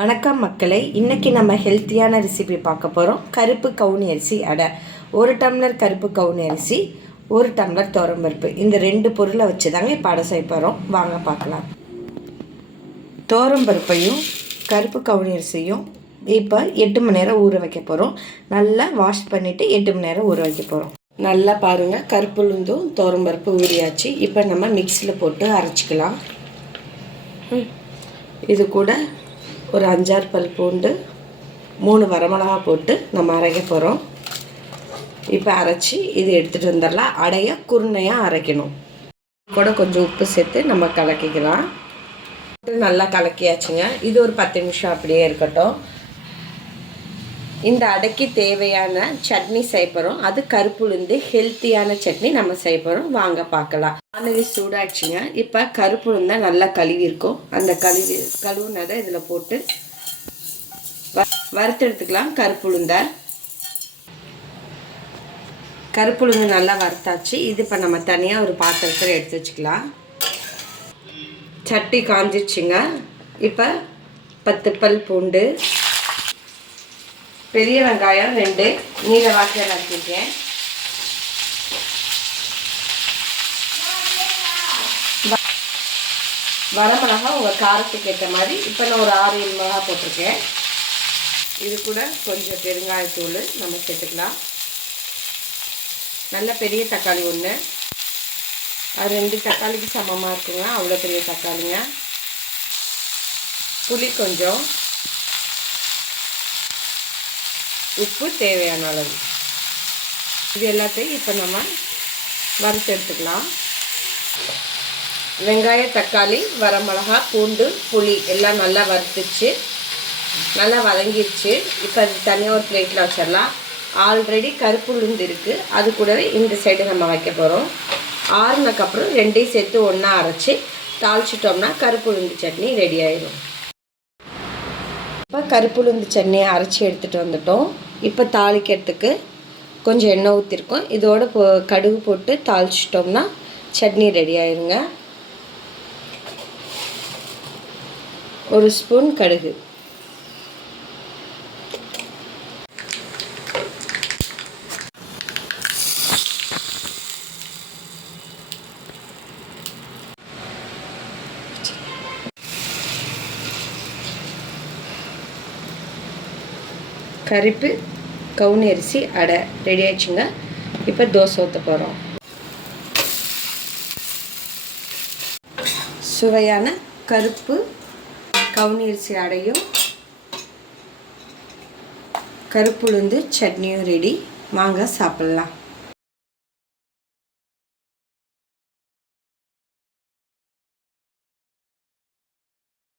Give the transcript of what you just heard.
வணக்கம் மக்களே, இன்றைக்கி நம்ம ஹெல்த்தியான ரெசிபி பார்க்க போகிறோம். கருப்பு கவுனி அரிசி அடை. 1 டம்ளர் கருப்பு கவுனி அரிசி, 1 டம்ளர் துவரம்பருப்பு, இந்த 2 பொருளை வச்சு தாங்க இப்போ அடை செய்ய போகிறோம். வாங்க பார்க்கலாம். துவரம்பருப்பையும் கருப்பு கவுனி அரிசியும் இப்போ 8 மணி நேரம் ஊற வைக்க போகிறோம். நல்லா வாஷ் பண்ணிவிட்டு 8 மணி நேரம் ஊற வைக்க போகிறோம். நல்லா பாருங்கள், கருப்பு உளுந்தும் துவரம்பருப்பு ஊறியாச்சு. இப்போ நம்ம மிக்சியில் போட்டு அரைச்சிக்கலாம். இது கூட ஒரு 5-6 பல் பூண்டு, 3 வரமிளகா போட்டு நம்ம அரைக்க போகிறோம். இப்போ அரைச்சி இது எடுத்துகிட்டு வந்துடலாம். அடைய குருணையாக அரைக்கணும். கூட கொஞ்சம் உப்பு சேர்த்து நம்ம கலக்கிக்கலாம். நல்லா கலக்கியாச்சுங்க. இது ஒரு 10 நிமிஷம் அப்படியே இருக்கட்டும். இந்த அடைக்கு தேவையான சட்னி செய்ய போகிறோம். அது கருப்பு உளுந்து ஹெல்த்தியான சட்னி நம்ம செய்ய போகிறோம். வாங்க பார்க்கலாம். வானலி சூடாச்சுங்க. இப்போ கருப்பு உளுந்தா நல்லா கழுவி இருக்கும். அந்த கழுவுனதை இதில் போட்டு வறுத்து எடுத்துக்கலாம். கருப்பு உளுந்து நல்லா வறுத்தாச்சு. இது இப்போ நம்ம தனியாக ஒரு பாத்திரத்தில் எடுத்து வச்சுக்கலாம். சட்டி காஞ்சிச்சுங்க. இப்போ 10 பல் பூண்டு, பெரிய வெங்காயம் 2 நீல வாக்கில் நறுக்கிருக்கேன். வரமிளகா உங்கள் காரத்துக்கு ஏற்ற மாதிரி இப்போ நான் ஒரு 6-7 மிளகா போட்டிருக்கேன். இது கூட கொஞ்சம் பெருங்காயத்தூள் நம்ம சேர்த்துக்கலாம். நல்ல பெரிய தக்காளி 1, அது 2 தக்காளிக்கு சமமாக இருக்குங்க. அவ்வளோ பெரிய தக்காளிங்க. புளி கொஞ்சம், உப்பு தேவையான அளவு. இது எல்லாத்தையும் இப்போ நம்ம வறுத்து எடுத்துக்கலாம். வெங்காயம், தக்காளி, வரமிளகா, பூண்டு, புளி எல்லாம் நல்லா வறுத்துச்சு, நல்லா வதங்கிடுச்சு. இப்போ அது தனியாக ஒரு பிளேட்டில் வச்சிடலாம். ஆல்ரெடி கருப்பு உளுந்து இருக்குது, அது கூடவே இந்த சைடு நம்ம வைக்க போகிறோம். ஆறுனதுக்கப்புறம் 2ஐயும் சேர்த்து ஒன்றா அரைச்சி தாளிச்சிட்டோம்னா கருப்பு உளுந்து சட்னி ரெடி ஆயிடும். இப்போ கருப்பு உளுந்து சட்னியை அரைச்சி எடுத்துகிட்டு வந்துட்டோம். இப்போ தாளிக்கிறதுக்கு கொஞ்சம் எண்ணெய் ஊற்றிருக்கோம். இதோட கடுகு போட்டு தாளிச்சிட்டோம்னா சட்னி ரெடி ஆயிருங்க. 1 ஸ்பூன் கடுகு, கருப்பு கவுனி அரிசி அடை ரெடி ஆயிடுச்சுங்க. இப்போ தோசை ஊற்ற போகிறோம். சுவையான கருப்பு கவுனி அரிசி அடையும் கருப்பு உளுந்து சட்னியும் ரெடி. வாங்க சாப்பிட்லாம்.